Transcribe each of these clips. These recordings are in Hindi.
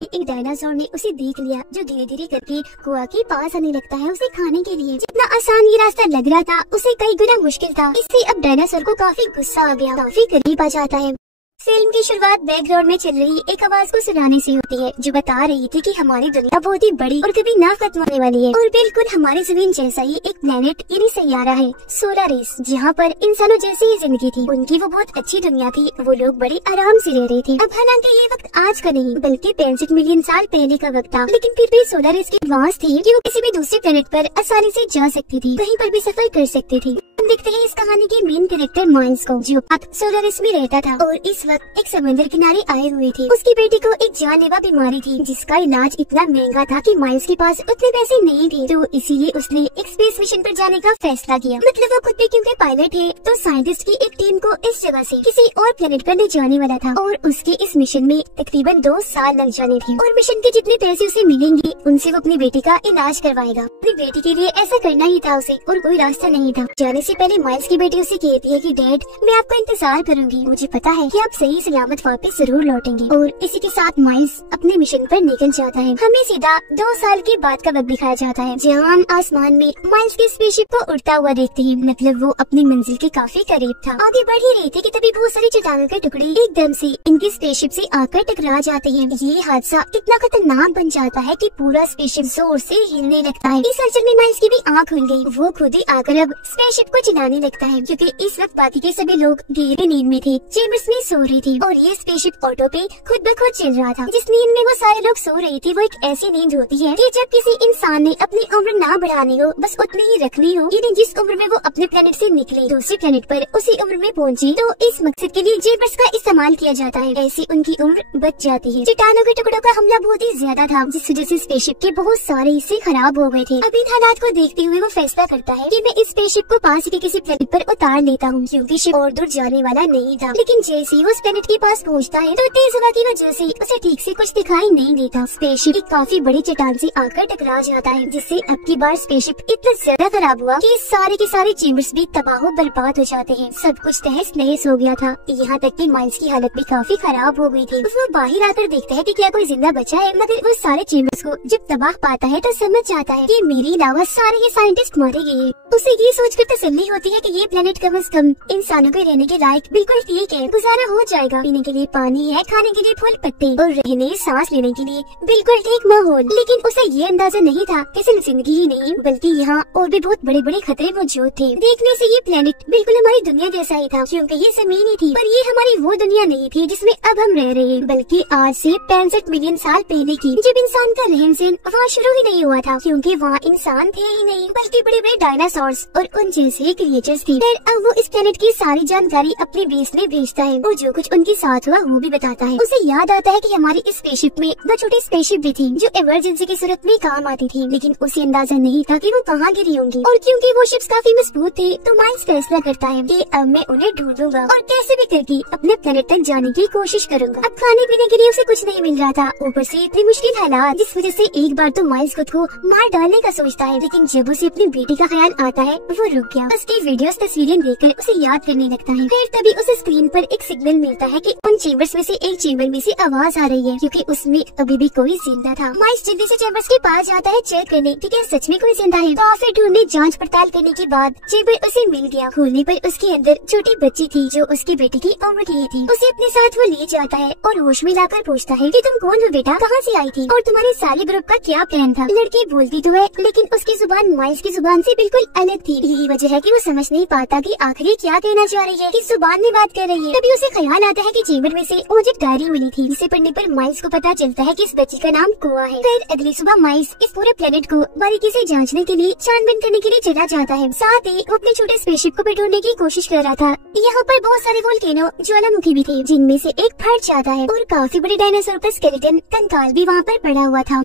एक डायनासोर ने उसे देख लिया, जो धीरे धीरे करके कुआ के पास आने लगता है उसे खाने के लिए। जितना आसान ये रास्ता लग रहा था, उसे कई गुना मुश्किल था। इससे अब डायनासोर को काफी गुस्सा आ गया, काफी करीब आ जाता है। फिल्म की शुरुआत बैकग्राउंड में चल रही एक आवाज को सुनाने से होती है, जो बता रही थी कि हमारी दुनिया बहुत ही बड़ी और कभी ना खत्म होने वाली है। और बिल्कुल हमारी जमीन जैसा ही एक प्लेनेट यानी सैयारा है, सोलारिस, जहाँ पर इंसानों जैसी ही जिंदगी थी। उनकी वो बहुत अच्छी दुनिया थी, वो लोग बड़े आराम से रह रहे थे। अब हालांकि ये वक्त आज का नहीं बल्कि 65 मिलियन साल पहले का वक्त था, लेकिन फिर भी सोलारिस की एडवांस थी कि वो किसी भी दूसरे प्लेनेट पर आसानी से जा सकती थी, कहीं पर भी सफर कर सकती थी। हम देखते हैं इस कहानी के मेन कैरेक्टर माइल्स को, जो अब सोलारिस में रहता था और इस वक्त एक समुद्र किनारे आए हुए थे। उसकी बेटी को एक जानलेवा बीमारी थी, जिसका इलाज इतना महंगा था कि माइल्स के पास उतने पैसे नहीं थे, तो इसीलिए उसने एक स्पेस मिशन पर जाने का फैसला किया। मतलब वो खुद भी क्योंकि पायलट है, तो साइंटिस्ट की एक टीम को इस जगह से किसी और प्लेनेट पर ले जाने वाला था और उसके इस मिशन में तकरीबन 2 साल लग जाने थे। और मिशन के जितने पैसे उसे मिलेंगे उनसे वो अपनी बेटी का इलाज करवाएगा। अपनी बेटी के लिए ऐसा करना ही था उसे, और कोई रास्ता नहीं था। जाने से पहले माइल्स की बेटी उसे कहती है कि डैड, मैं आपका इंतजार करूंगी, मुझे पता है कि आप सही सलामत वापस जरूर लौटेंगे। और इसी के साथ माइल्स अपने मिशन पर निकल जाता है। हमें सीधा 2 साल के बाद का वक्त दिखाया जाता है, जहाँ हम आसमान में माइल्स के स्पेसशिप को उड़ता हुआ देखते हैं। मतलब वो अपनी मंजिल के काफी करीब था, आगे बढ़ ही रहे थे कि तभी बहुत सारी चट्टानों के टुकड़े एकदम से इनकी स्पेसशिप से आकर टकरा जाते हैं। ये हादसा इतना खतरनाक बन जाता है कि पूरा स्पेसशिप जोर से हिलने लगता है। इस हलचल में माइल्स की भी आँख खुल गई, वो खुद ही आकर अब स्पेसशिप को चलाने लगता है, क्योंकि इस वक्त बाकी के सभी लोग गहरी नींद में थे, चेम्बर्स में सो रही थी और ये स्पेसशिप ऑटो पे खुद ब खुद चल रहा था। जिस नींद में वो सारे लोग सो रहे थे, वो एक ऐसी नींद होती है कि जब किसी इंसान ने अपनी उम्र ना बढ़ानी हो, बस उतनी ही रखनी हो, यानी जिस उम्र में वो अपने प्लेनेट से निकले दूसरे प्लेनेट पर उसी उम्र में पहुंची, तो इस मकसद के लिए चेम्बर्स का इस्तेमाल किया जाता है। ऐसे उनकी उम्र बच जाती है। चट्टानों के टुकड़ों का हमला बहुत ही ज्यादा था, जिस वजह से स्पेसशिप के बहुत सारे हिस्से खराब हो गए थे। अब इन हालात को देखते हुए वो फैसला करता है कि मैं इस स्पेसशिप को पास के किसी प्लेनेट पर उतार लेता हूँ, क्योंकि शिप और दूर जाने वाला नहीं था। लेकिन जैसे ही वो उस प्लेनेट के पास पहुँचता है, तो तेज हवा की वजह से उसे ठीक से कुछ दिखाई नहीं देता। स्पेसशिप काफी बड़ी चट्टान से आकर टकरा जाता है, जिससे अब की बार स्पेसशिप इतना ज्यादा खराब हुआ कि सारे के सारे चेम्बर्स भी तबाह बर्बाद हो जाते हैं। सब कुछ तहस नहस हो गया था, यहाँ तक कि माइल्स की हालत भी काफी खराब हो गई थी। वो बाहर आकर देखता है कि क्या कोई जिंदा बचा है, मगर वो सारे चेम्बर्स को जब तबाह पाता है तो समझ जाता है कि मेरे अलावा सारे ये साइंटिस्ट मारे गए। उसे ये सोचकर तसल्ली होती है कि ये प्लेनेट कम से कम इंसानों के रहने के लायक बिल्कुल ठीक है, गुजारा हो जाएगा। पीने के लिए पानी है, खाने के लिए फूल पत्ते और रहने सांस लेने के लिए बिल्कुल ठीक माहौल। लेकिन उसे ये अंदाजा नहीं था कि सिर्फ जिंदगी ही नहीं बल्कि यहाँ और भी बहुत बड़े बड़े खतरे मौजूद थे। देखने से ये प्लेनेट बिल्कुल हमारी दुनिया जैसा ही था, क्योंकि ये जमीन ही थी, पर ये हमारी वो दुनिया नहीं थी जिसमें अब हम रह रहे हैं, बल्कि आज से 65 मिलियन साल पहले की, जब इंसान का रहन सहन वहाँ शुरू ही नहीं हुआ था, क्योंकि वहाँ इंसान थे ही नहीं बल्कि बड़े बड़े डायनासोर्स और उन जैसे क्रिएचर्स थे। फिर अब वो इस प्लेनेट की सारी जानकारी अपने बेस में भेजता है और जो कुछ उनके साथ हुआ वो भी बताता है। उसे याद आता है कि हमारी इस स्पेसशिप में वो छोटी स्पेसशिप भी थी, जो इमरजेंसी की सूरत में काम आती थी, लेकिन उसे अंदाजा नहीं था कि वो कहाँ गिरी होंगी। और क्योंकि वो शिप्स काफी मजबूत थे, तो माइल्स फैसला करता है कि अब मैं उन्हें ढूंढूंगा और कैसे भी करके अपने प्लेनेट तक जाने की कोशिश करूंगा। अब खाने पीने के लिए उसे कुछ नहीं मिल रहा था, ऊपर से इतनी मुश्किल हालात, जिस वजह से एक बार तो माइल्स खुद को मार डालने का सोचता है, लेकिन जब उसे अपनी बेटी का ख्याल आता है वो रुक गया। उसकी वीडियोस तस्वीरें देखकर उसे याद करने लगता है। फिर तभी उसे स्क्रीन पर एक सिग्नल मिलता है कि उन चेम्बर्स में से एक चेम्बर में से आवाज आ रही है, क्योंकि उसमें अभी भी कोई जिंदा था। माइल्स जल्दी से चेम्बर्स के पास जाता है चेक करने कि क्या सच में कोई जिंदा है। काफी ढूंढने जांच पड़ताल करने के बाद चेम्बर उसे मिल गया। खोलने पर उसके अंदर छोटी बच्ची थी, जो उसकी बेटी की उम्र की ही थी। उसे अपने साथ वो ले जाता है और होश में लाकर पूछता है कि तुम कौन हो बेटा, कहाँ से आई थी और तुम्हारे सारे ग्रुप का क्या प्लान था। लड़की बोलती तो है, लेकिन उसकी जुबान माइल्स की जुबान से बिल्कुल अलग थी। यही वजह है कि वो समझ नहीं पाता कि आखिर क्या कहना चाह रही है, किस जुबान में बात कर रही है। तभी उसे ख्याल आता है कि चेम्बर में से मुझे डायरी मिली थी, जिसे पढ़ने पर माइल्स को पता चलता है कि इस बच्ची का नाम कुआ है। फिर अगली सुबह माइल्स इस पूरे प्लेनेट को बारीकी से जांचने के लिए छानबीन करने के लिए चला जाता है। साथ ही वो अपने छोटे स्पेसशिप को भी ढूंढने की कोशिश कर रहा था। यहाँ पर बहुत सारे वोल्केनो ज्वालामुखी भी थे, जिनमें से एक फट जाता है और काफी बड़े डायनासोर का स्केलेटन कंकाल भी वहाँ पर पड़ा हुआ था।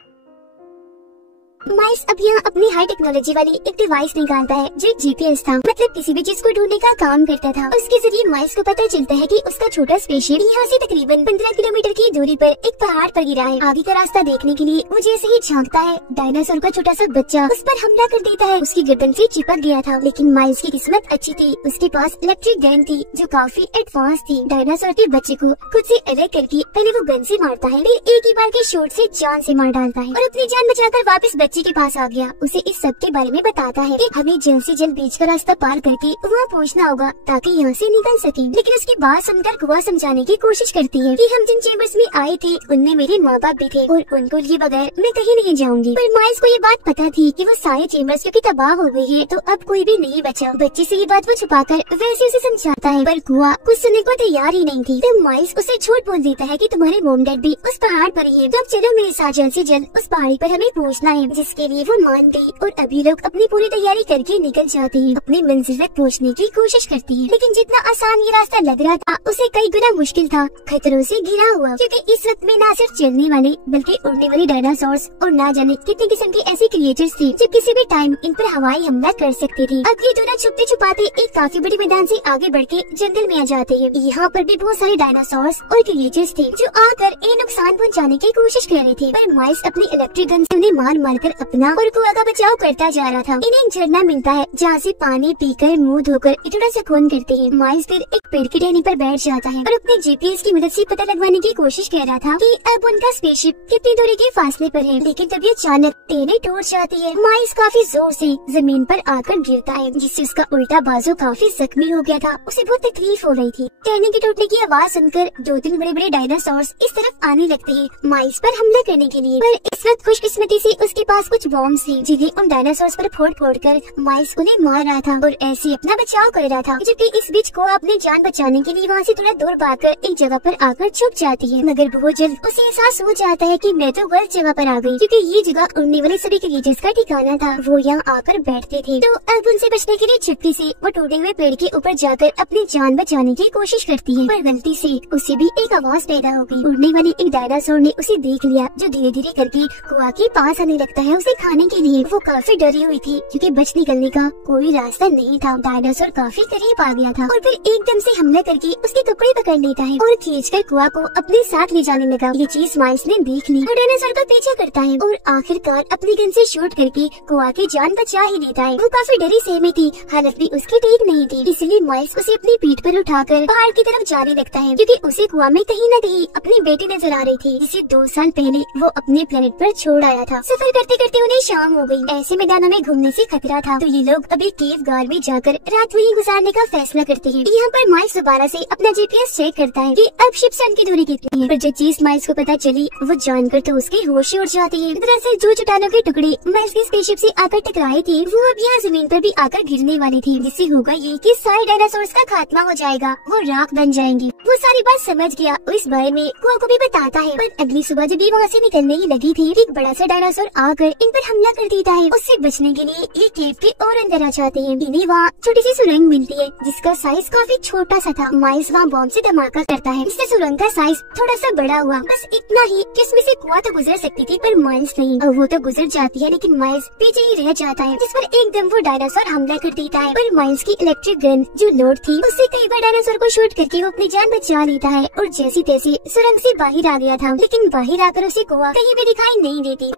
माइल्स अब यहाँ अपनी हाई टेक्नोलॉजी वाली एक डिवाइस निकालता है जो GPS था, मतलब किसी भी चीज को ढूंढने का काम करता था। उसके जरिए माइल्स को पता चलता है कि उसका छोटा स्पेसशिप यहाँ से तकरीबन 15 किलोमीटर की दूरी पर एक पहाड़ पर गिरा है। आगे का रास्ता देखने के लिए वो जैसे ही झांकता है, डायनासोर का छोटा सा बच्चा उस पर हमला कर देता है। उसकी गर्दन से चिपक गया था, लेकिन माइल्स की किस्मत अच्छी थी, उसके पास इलेक्ट्रिक गन थी जो काफी एडवांस थी। डायनासोर के बच्चे को खुद से अलग करके पहले वो गन से मारता है, फिर एक ही बार के शॉट से जान से मार डालता है और अपनी जान बचाकर वापस बच्चे के पास आ गया। उसे इस सब के बारे में बताता है कि हमें जल्द से जल्द बीच का रास्ता पार करके वहाँ पहुँचना होगा ताकि यहाँ से निकल सके। लेकिन उसकी बात सुनकर कुआ समझाने की कोशिश करती है कि हम जिन चेम्बर्स में आए थे उनमें मेरे माँ बाप भी थे और उनको लिए बगैर मैं कहीं नहीं जाऊंगी। पर माइल्स को ये बात पता थी कि वो सारे चेम्बर्स क्योंकि तबाह हो गई है तो अब कोई भी नहीं बचा। बच्चे से ये बात वो छुपाकर वैसे उसे समझाता है, पर कुआ कुछ सुनने को तैयार ही नहीं थी। तो माइल्स उसे झूठ बोल देता है कि तुम्हारे मॉम डैड भी उस पहाड़ पर ही है, तो अब चलो मेरे साथ जल्द से जल्द उस पहाड़ी पर हमें पहुँचना है। जिसके लिए वो मान गई और अभी लोग अपनी पूरी तैयारी करके निकल जाते हैं, अपनी मंजिल तक पहुँचने की कोशिश करती है। लेकिन जितना आसान ये रास्ता लग रहा था उसे कई गुना मुश्किल था, खतरों से घिरा हुआ, क्योंकि इस वक्त में न सिर्फ चलने वाले बल्कि उड़ने वाले डायनासोर्स और ना जाने कितने किस्म के ऐसे क्रिएचर्स थे जो किसी भी टाइम इन पर हवाई हमला कर सकते थे। अब ये दोनों छुपते छुपाते एक काफी बड़ी मैदान से आगे बढ़ के जंगल में आ जाते हैं। यहाँ पर भी बहुत सारे डायनासोर्स और क्रिएचर्स थे जो आकर इन्हें नुकसान पहुँचाने की कोशिश कर रहे थे, पर माइल्स अपनी इलेक्ट्रिक गन से उन्हें मार मार कर अपना और कुआ का बचाव करता जा रहा था। इन्हें एक झरना मिलता है जहाँ से पानी पीकर मुंह धोकर थोड़ा सुकून करते हैं। माइल्स फिर एक पेड़ की टहनी पर बैठ जाता है और अपने GPS की मदद से पता लगवाने की कोशिश कर रहा था कि अब उनका स्पेसशिप कितनी दूरी के फासले पर है। लेकिन तभी अचानक टहनी टूट जाती है। माइल्स काफी जोर से जमीन पर आकर गिरता है, जिससे उसका उल्टा बाजू काफी जख्मी हो गया था। उसे बहुत तकलीफ हो रही थी। टहनी के टूटने की आवाज सुनकर 2-3 बड़े बड़े डायनासोर्स इस तरफ आने लगते हैं माइल्स पर हमला करने के लिए। पर इस वक्त खुशकिस्मती से उसके पास कुछ बॉम्ब्स थे जिन्हें उन डायनासोर्स पर फोड़ फोड़ कर माइल्स उन्हें मार रहा था और ऐसे अपना बचाव कर रहा था। जबकि इस बीच को अपनी जान बचाने के लिए वहाँ से थोड़ा दूर भागकर एक जगह पर आकर छुप जाती है, मगर बहुत जल्द उसे एहसास हो जाता है कि मैं तो गलत जगह पर आ गई, क्योंकि ये जगह उड़ने वाले सभी क्रिएचर्स का ठिकाना था। वो यहाँ आकर बैठते थे। तो अब उनसे बचने के लिए चुटकी से वो टूटे हुए पेड़ के ऊपर जाकर अपनी जान बचाने की कोशिश करती है, पर गलती से उसे भी एक आवाज पैदा हो गई। उड़ने वाले एक डायनासोर ने उसे देख लिया जो धीरे धीरे करके कुआ के पास आने लगता है उसे खाने के लिए। वो काफी डरी हुई थी क्योंकि बच निकलने का कोई रास्ता नहीं था। डायनासोर काफी करीब आ गया था और फिर एकदम से हमला करके उसके टुकड़े पकड़ लेता है और खींचकर कुआ को अपने साथ ले जाने लगा। ये चीज माइल्स ने देख ली और डायनासोर का पीछा करता है और आखिरकार अपनी गन से शूट करके कुआ की जान बचा ही लेता है। वो काफी डरी सहमी थी, हालत भी उसकी ठीक नहीं थी, इसलिए माइल्स उसे अपनी पीठ पर उठाकर पहाड़ की तरफ जाने लगता है, क्योंकि उसे कुआ में कहीं न कहीं अपनी बेटी नजर आ रही थी जिसे 2 साल पहले वो अपने प्लेनेट पर छोड़ आया था। सफर करते करते उन्हें शाम हो गई। ऐसे मैदानों में घूमने से खतरा था, तो ये लोग अभी केव गार में जाकर रात वहीं गुजारने का फैसला करते हैं। यहाँ पर माइल्स दोबारा से अपना GPS चेक करता है कि अब शिप से उनकी दूरी कितनी है, पर जो चीज माइल्स को पता चली वो जानकर तो उसके होश ही उड़ जाते हैं। दरअसल जो चट्टानों के टुकड़े माइल्स के स्पेसशिप से आकर टकराए थे वो अब यहाँ जमीन पर भी आकर गिरने वाले थे, जिससे होगा ये कि सारे डायनासोर्स का खात्मा हो जाएगा, वो राख बन जाएंगे। वो सारी बात समझ गया और इस बारे में कुआ को भी बताता है। पर अगली सुबह जब ये वहाँ से निकलने ही लगी थी, एक बड़ा सा डायनासोर आकर इन पर हमला कर देता है। उससे बचने के लिए ये केव के और अंदर आ जाते हैं। इन्हें वहाँ छोटी सी सुरंग मिलती है जिसका साइज काफी छोटा सा था। माइल्स वहाँ बॉम्ब से धमाका करता है, इससे सुरंग का साइज थोड़ा सा बड़ा हुआ, बस इतना ही कि इसमें से कुआ तो गुजर सकती थी पर माइल्स नहीं। और वो तो गुजर जाती है लेकिन माइल्स पीछे ही रह जाता है, जिस पर एकदम वो डायनासोर हमला कर देता है। पर माइल्स की इलेक्ट्रिक गन जो लोड थी उससे कई बार डायनासोर को शूट करके वो अपनी जान बचा लेता है और जैसी तैसी सुरंग से बाहर आ गया था। लेकिन बाहर आकर उसे कुआ कहीं भी दिखाई नहीं देती।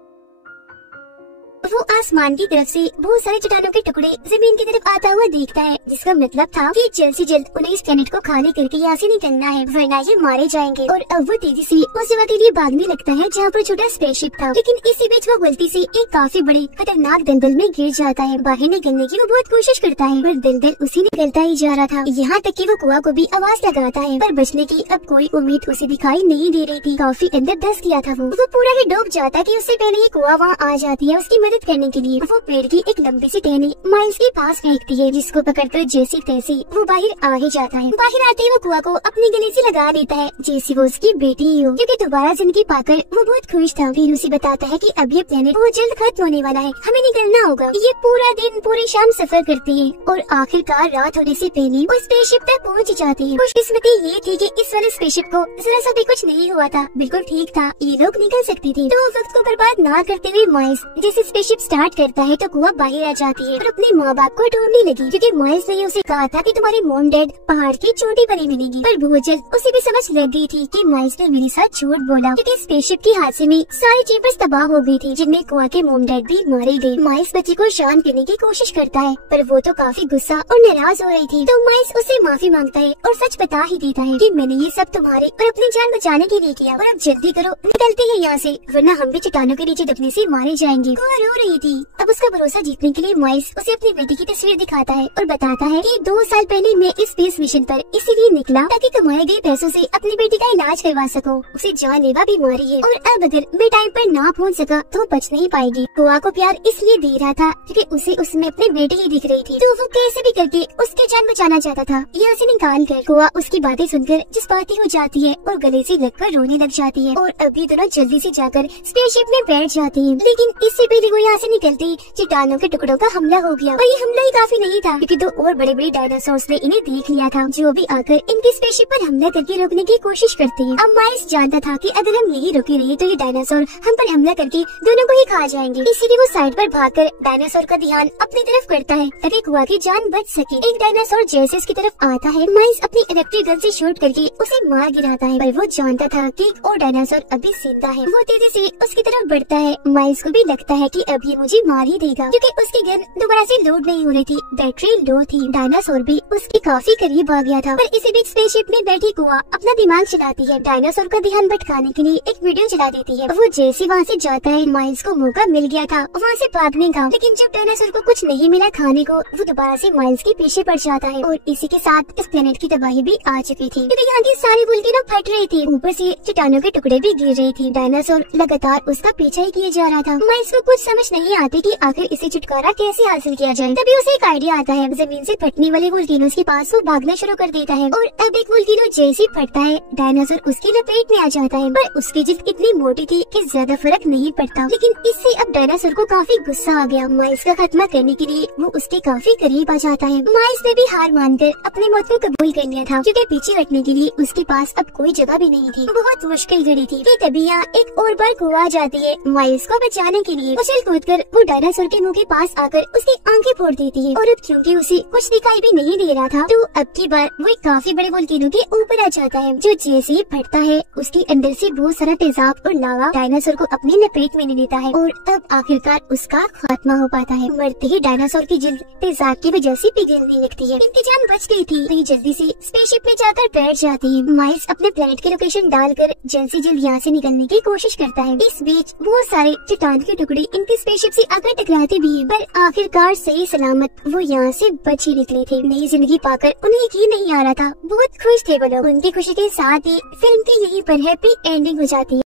वो आसमान की तरफ से बहुत सारे चट्टानों के टुकड़े जमीन की तरफ आता हुआ देखता है, जिसका मतलब था कि जल्द से जल्द उन्हें इस प्लेनेट को खाली करके यहाँ से निकलना है, वरना ये मारे जाएंगे। और अब वो तेजी से उस जगह के लिए भागने लगता है जहाँ पर छोटा स्पेसशिप था। लेकिन इसी बीच वो गलती से एक काफी बड़े खतरनाक दलदल में गिर जाता है। बाहर निकलने की वो बहुत कोशिश करता है पर दलदल उसे निकलता ही जा रहा था, यहाँ तक कि वो कुआ को भी आवाज लगाता है, पर बचने की अब कोई उम्मीद उसे दिखाई नहीं दे रही थी। काफी अंदर धंस गया था वो पूरा ही डूब जाता कि उससे पहले ही कुआ वहाँ आ जाती है उसकी मदद करने के लिए। वो पेड़ की एक लंबी सी टहनी माइल्स के पास फेंकती है, जिसको पकड़कर जैसी तैसी वो बाहर आ ही जाता है। बाहर आते ही वो कुआ को अपनी गले से लगा देता है जैसी वो उसकी बेटी ही हो, क्योंकि दोबारा जिंदगी पाकर वो बहुत खुश था। फिर उसे बताता है कि अब ये प्लेनेट बहुत जल्द खत्म होने वाला है, हमें निकलना होगा। ये पूरा दिन पूरी शाम सफर करती है और आखिरकार रात होने से पहले वो स्पेसशिप तक पहुँच जाती है। खुशकिस्मती ये थी कि इस वाले स्पेसशिप को जरा सा भी कुछ नहीं हुआ था, बिल्कुल ठीक था, ये लोग निकल सकते थे। तो वक्त को बर्बाद ना करते हुए माइल्स जैसे स्पेसशिप स्पेसशिप स्टार्ट करता है तो कुआ बाहर आ जाती है और अपने माँ बाप को ढूंढने लगी, क्योंकि माइल्स ने उसे कहा था कि तुम्हारे मॉम डैड पहाड़ की चोटी पर ही मिलेगी। पर बहुत जल्द उसे भी समझ लग गई थी कि माइल्स ने मेरे साथ झूठ बोला, क्योंकि स्पेसशिप के हादसे में सारी चेम्बर्स तबाह हो गई थी, जिनमें कुआ के मॉम डैड भी मारे गए। माइल्स बच्चे को शांत करने की कोशिश करता है, पर वो तो काफी गुस्सा और नाराज हो रही थी। तो माइल्स उससे माफी मांगता है और सच बता ही देता है कि मैंने ये सब तुम्हारे और अपनी जान बचाने के लिए किया, और अब जल्दी करो, निकलते हैं यहाँ से, वरना हम भी चट्टानों के नीचे दबने से मारे जाएंगे। कुआ रो रही थी। अब उसका भरोसा जीतने के लिए माइल्स उसे अपनी बेटी की तस्वीर दिखाता है और बताता है कि 2 साल पहले मैं इस स्पेस मिशन पर इसीलिए निकला ताकि कमाए गए पैसों से अपनी बेटी का इलाज करवा सको। उसे जानलेवा बीमारी है और अब अगर मैं टाइम पर ना पहुँच सका तो बच नहीं पाएगी। कुआ को प्यार इसलिए दे रहा था क्योंकि उसे उसमें अपनी बेटी ही दिख रही थी, तो वो कैसे भी करके उसकी जान बचाना चाहता था। यहाँ से निकाल कर कुआ उसकी बातें सुनकर जज्बाती हो जाती है और गले से लगकर रोने लग जाती है, और अभी दोनों जल्दी से जाकर स्पेसशिप में बैठ जाते हैं। लेकिन इससे पहले वो यहाँ से निकलते ही चट्टानों के टुकड़ों का हमला हो गया, और ये हमला ही काफी नहीं था क्योंकि 2 और बड़े बड़े डायनासोर्स ने इन्हें देख लिया था, जो भी आकर इनके स्पेसशिप पर हमला करके रोकने की कोशिश करते हैं। अब माइल्स जानता था कि अगर हम यही रुके रहे तो ये डायनासोर हम पर हमला करके दोनों को ही खा जाएंगे, इसीलिए वो साइड पर भागकर डायनासोर का ध्यान अपनी तरफ करता है ताकि कुआ की जान बच सके। एक डायनासोर जैसे इसकी तरफ आता है, माइल्स अपनी इलेक्ट्रिक गन से शूट करके उसे मार गिराता है, पर वो जानता था कि एक और डायनासोर अभी जिंदा है। वो तेजी से उसकी तरफ बढ़ता है। माइल्स को भी लगता है कि अब ये मुझे मार ही देगा, क्योंकि उसकी गन दोबारा से लोड नहीं हो रही थी, बैटरी लो थी। डायनासोर भी उसके काफी करीब आ गया था, पर इसी बीच स्पेसशिप में बैठी कुआ अपना दिमाग चलाती है। डायनासोर का ध्यान भटकाने के लिए एक वीडियो चला देती है। वो जैसे वहाँ से जाता है, माइल्स को मौका मिल गया था वहाँ से भागने का, लेकिन जब डायनासोर को कुछ नहीं मिला खाने को, वो दोबारा से माइल्स के पीछे पड़ जाता है, और इसी के साथ इस प्लेनेट की तबाही भी आ चुकी थी, क्योंकि यहाँ की सारी वोल्केनो फट रही थी, ऊपर से चट्टानों के टुकड़े भी गिर रही थी। डायनासोर लगातार उसका पीछा ही किए जा रहा था। माइल्स को कुछ समझ नहीं आती कि आखिर इसे छुटकारा कैसे हासिल किया जाए। तभी उसे एक आइडिया आता है। जमीन से फटने वाले वोल्केनोज के पास वो भागना शुरू कर देता है, और अब एक वोल्केनो जैसे फटता है, डायनासोर उसकी लपेट में आ जाता है, पर उसकी जिद इतनी मोटी थी कि ज्यादा फर्क नहीं पड़ता। लेकिन इससे अब डायनासोर को काफी गुस्सा आ गया। माइल्स का खात्मा करने के लिए वो उसके काफी करीब आ जाता है। माइल्स ने भी हार मानकर अपनी मौत को कबूल कर लिया था, क्योंकि पीछे हटने के लिए उसके पास अब कोई जगह भी नहीं थी। बहुत मुश्किल घड़ी थी कि तभी यहाँ एक और बार कुआ आ जाती है। माइल्स को बचाने के लिए उछल कूद कर वो डायनासोर के मुंह के पास आकर उसकी आंखें फोड़ देती है, और अब क्योंकि उसे कुछ दिखाई भी नहीं दे रहा था, तो अब की बार वो एक काफी बड़े वोल्केनो के ऊपर आ जाता है, जो जैसे ही फटता है उसके अंदर से बहुत सारा तेजाब और लावा डायनासोर को अपनी लपेट में ले लेता है, और अब आखिरकार उसका खात्मा हो पाता है। मरते ही डायनासोर की जिल्द तेजाब की वजह से पिघलने लगती है। इनकी जान बच गई थी, तो ये जल्दी से स्पेसशिप में जाकर बैठ जाती है। माइल्स अपने प्लेनेट की लोकेशन डालकर जल्द से जल्द यहाँ से निकलने की कोशिश करता है। इस बीच बहुत सारे चट्टान के टुकड़े इनके स्पेसशिप से आकर टकराते भी हैं, पर आखिरकार सही सलामत वो यहाँ से बच ही निकले थे। नई जिंदगी पाकर उन्हें यकीन नहीं आ रहा था। बहुत खुश थे वो लोग। उनकी खुशी के साथ ही फिल्म की यहीं पर हैप्पी एंडिंग हो जाती है।